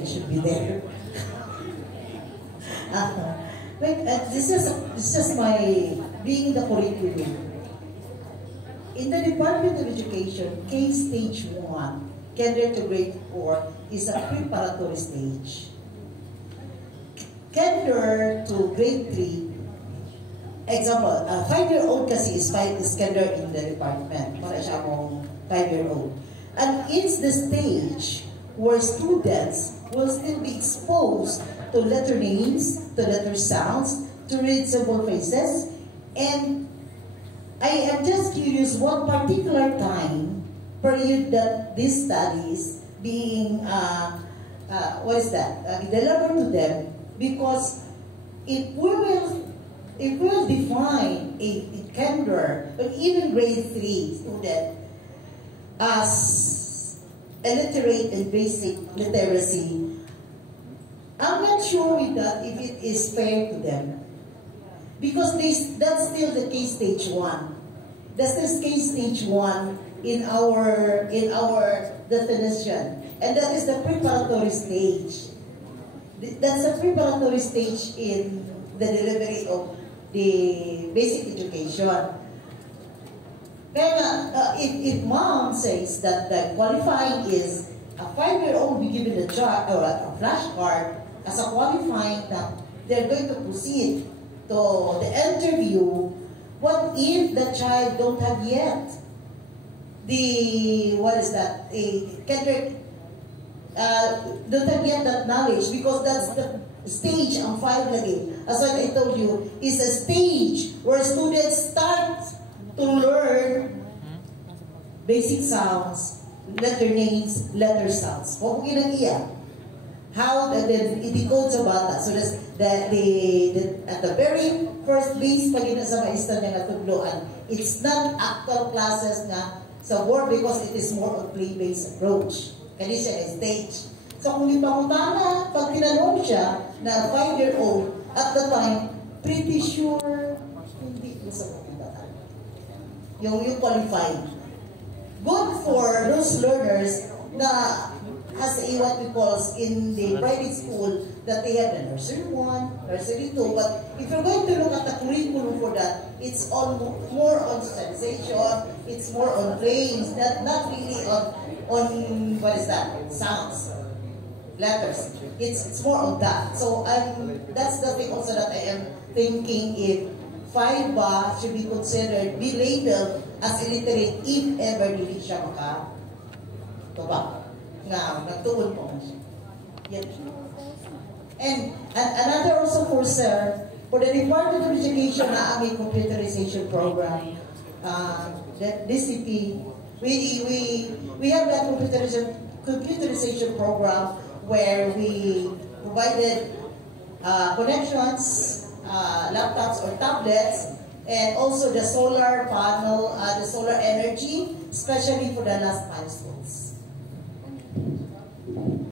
it should be there. This is my being the curriculum. In the Department of Education, K Stage 1, Kinder to Grade 4, is a preparatory stage. Kinder to Grade 3, example, a 5-year-old kasi is kinder in the department. Para siya mong 5-year-old. And it's the stage where students will still be exposed to letter names, to letter sounds, to read simple phrases, and I am just curious what particular time period that this study is being, delivered to them, because if we will define a kinder or even grade 3 student as illiterate in basic literacy, I'm not sure with that if it is fair to them. Because that's still the K Stage 1. That's the K Stage 1 in our definition. And that is the preparatory stage. That's a preparatory stage in the delivery of the basic education. Kaya if mom says that the qualifying is a 5-year-old be given a flashcard as a qualifying that they're going to proceed to the interview, what if the child don't have yet don't have yet that knowledge, because that's the stage ang 5 lagi. As what I told you, is a stage where students start to learn basic sounds, letter names, letter sounds. Huwag mo ginag-iya. How i-decode sa bata. So that's at the very first base pag ina sa maestra niya natudloan, it's not actual classes nga sa board, because it is more of play-based approach. Kani siya stage. So kung ipangutana, pag tinanong siya na 5-year-old, at the time, pretty sure hindi ko sa pagkakata. Yung qualified. Good for those learners na has what we call in the private school that they have the nursery 1, nursery 2, but if you're going to look at the curriculum for that, it's more on sensation, it's more on playing, not really on sounds, letters. It's more on that. So that's the thing also that I am thinking, if 5 ba should be considered, be labeled as illiterate if ever dili siya nga nagtuon po siya. Yes. And another also for sir, for the Department of Education na aming computerization program, that DCP, we have that computerization program where we provided connections, laptops or tablets, and also the solar panel, the solar energy, especially for the last milestones.